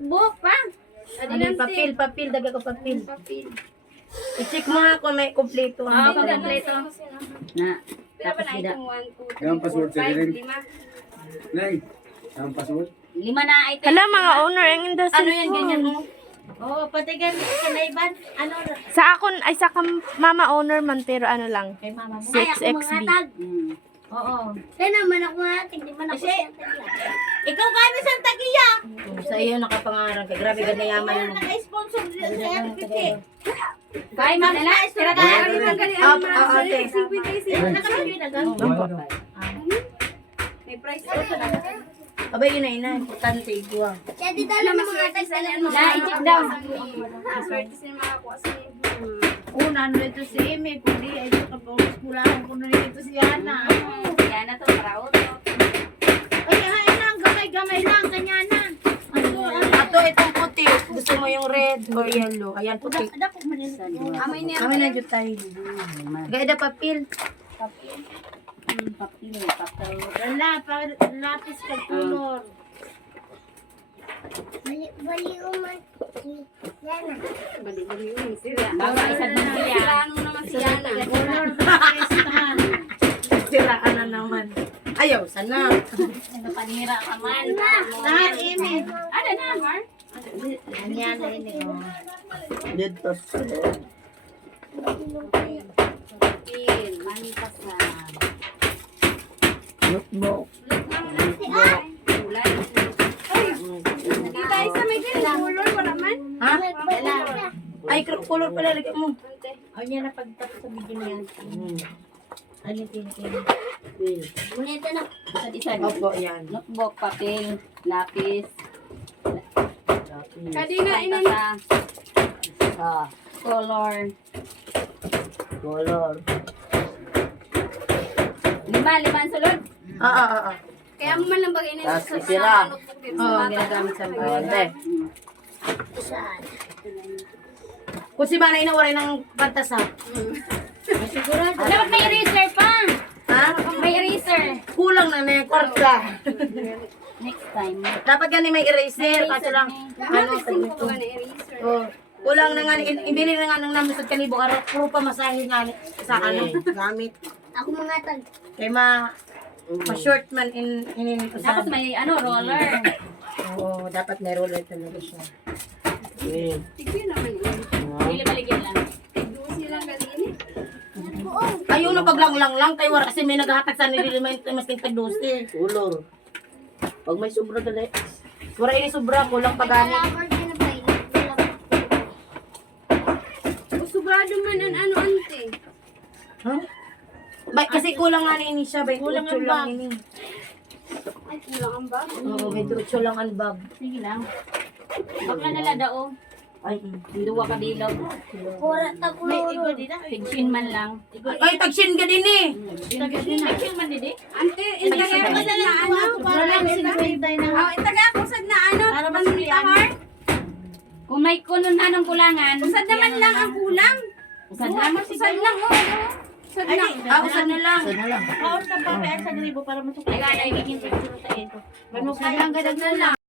notebook pa. Ano yung papel, daga ko papel. Papel. I-check mo nga kung may kompleto. Ah, kompleto. Na. Pero Tapos na sila. itong 1, 2, 3, Yung password 4, sa 5, rin. 5. Nay, ang password? 5 na item. Hala, mga owner, ang Ano industry yan, ganyan mo? Oo, pati ganyan sa naiban. Ano? Sa akon, ay sa mama owner man, pero ano lang, Kay mama mo. 6XB. Oo. Kaya naman ako natin, di man ako Kasi, ikaw kami sa Tagiya. Sa iyo nakapangarang ka. Grabe ka na yaman mo. Naka-sponsor sa RPT. Bye, madala. Sira ka. Okay. May price ko na. Aba, yun na ina. Importante igwa. Kaya di tala na mga tagsalan mo. Na-check daw. Swerte sila makakuha sa Una, ano ito si Amy. Kundi, ay ito kapag kulangan ko na ito si Yana. Yan na to, para uto. Ay, hain lang. Gamay-gamay lang. Kanya na. Ato, itong puti. Gusto mo yung red or yellow? Ayan, puti. Amay niya. Kami na dyan tayo. Gaya na papel. Papel. Wala, lapis ka color. Bali uman. Yan na. Bago isa din sila. Siraan mo naman si Yana. Color, pestahan. Siraan na naman. Ayaw, sana. Ano panira ka man. Lahat, Amy. Ano na, Mar? Ganyan na ini. Dito. Pin. Manitasan. Notebook. Kulay. Di tayo sa may ganun. Color, wala man. Ha? Wala. Ay, color pala. Lagyan mo. Ay, niya na pagtapos sa video niya. Ano yung pinipili? Buneta na. Isa-isa. Opo, yan. Notebook, papel, lapis. Kadina, inan. Color. Color. Lima ang sulod. Oo. Kaya mo man lang bagay nila Tapos sa isira. notebook dito sa Oo, bata. ginagamit sa mga. Kung si Manay na waray ng pantas ha. Sigurado. Dapat may eraser pa. Ha? May eraser. Kulang na na yung kwarta. Next time. Dapat ganun may eraser. Kaso lang, ano, Simple ko na eraser. oh, kulang na nga, ibili na nga ng namin sa kalibo, puro pa masahin nga sa ano, gamit. Ako mga tag. Kaya ma-short man in Tapos may roller. Oo, dapat may roller talaga siya. Tignan naman yun. Dili baligyan lang. Tigdusi lang ganini. Ayaw na paglanglang lang, tayo kasi may naghahatag sa nililimay, mas tagdusi. Color. Pag may sobra dali. Wala ini sobra, kulang pagani. Sobrado man ang ano ante. Ha? Kasi kulang nga ini siya, kulang ang bag. Ini. Ay, kulang ang bag. Oo, may diretsyo lang ang bag. Sige lang. Baka nala dao. Ay, Duwa ka dilaw. Pura takuluro. Tigsin man lang. ay tagsin ka din eh. Tigsin man didi. Ante, intagay ko sa na ano. Para lang 50 na. Oh, intagay ako sa na ano. Para mas Panita, Mar. Kung may kunon anong kulangan. Usad naman lang ang kulang. Usad naman Usad lang, oh. Usad lang. Usad na lang. Bawas na pa kaya sa gribo para masukay. Ay, giging sa ito. Ganun kaya ang gadag na lang.